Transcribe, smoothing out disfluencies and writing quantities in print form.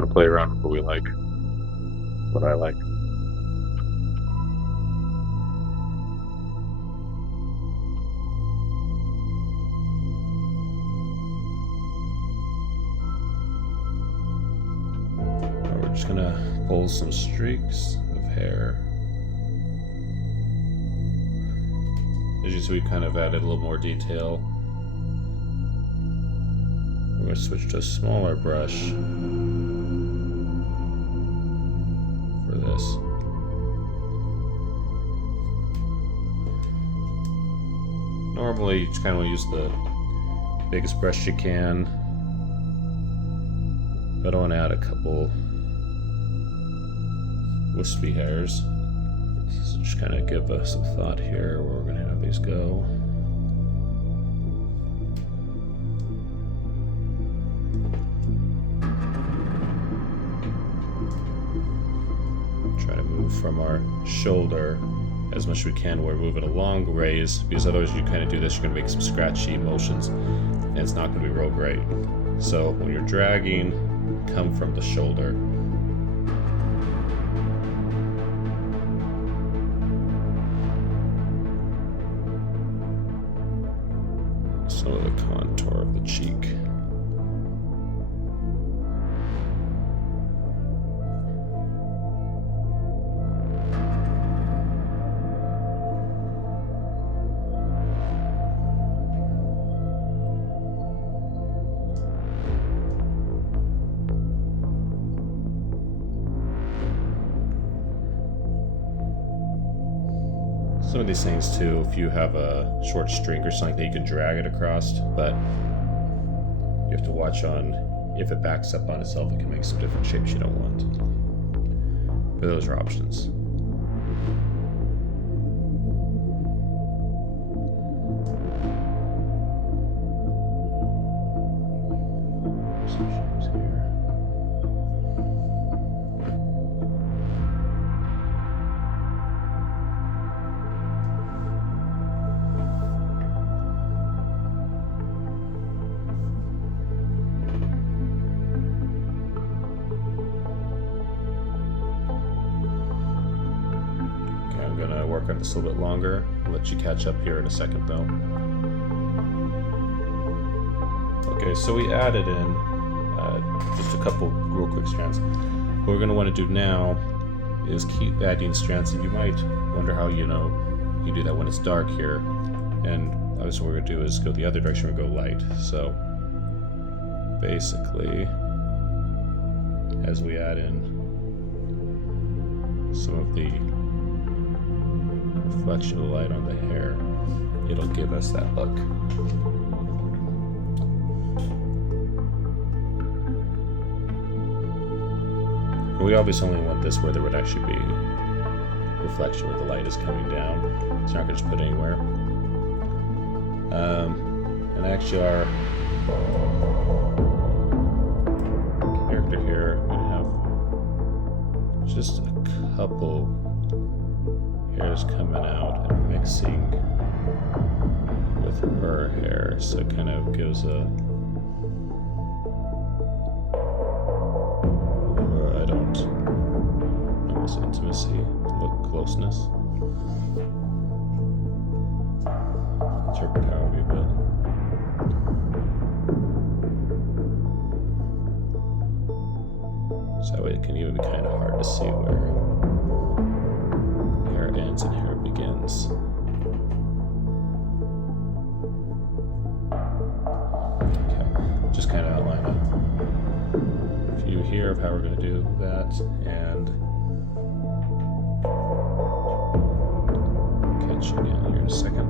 kind of play around with what we like, what I like. We're just gonna pull some streaks of hair. As you see, we kind of added a little more detail. We're going to switch to a smaller brush for this. Normally, you just kind of want to use the biggest brush you can, but I want to add a couple wispy hairs. So just kind of give us some thought here where we're going to have these go. Try to move from our shoulder as much as we can. We're moving along the rays, because otherwise you kind of do this, you're going to make some scratchy motions and it's not going to be real great. So when you're dragging, come from the shoulder. Some of the contour of the cheek. Some of these things too, if you have a short string or something that you can drag it across, but you have to watch on if it backs up on itself, it can make some different shapes you don't want. But those are options. Some shapes here. Work on this a little bit longer. I'll let you catch up here in a second though. Okay, so we added in just a couple real quick strands. What we're going to want to do now is keep adding strands, and you might wonder how you do that when it's dark here. And obviously what we're going to do is go the other direction, we go light. So basically, as we add in some of the reflection of the light on the hair, it'll give us that look. We obviously only want this where there would actually be reflection where the light is coming down. It's not going to just put it anywhere. And actually our character here, we're going to have just a couple hairs coming out and mixing with her hair, so it kind of gives a almost intimacy, look, closeness. Interpret however you will. So that way it can even be kind of hard to see where hair ends and hair begins. Okay, just kind of outline a few here of how we're going to do that, and catch you again here in a second.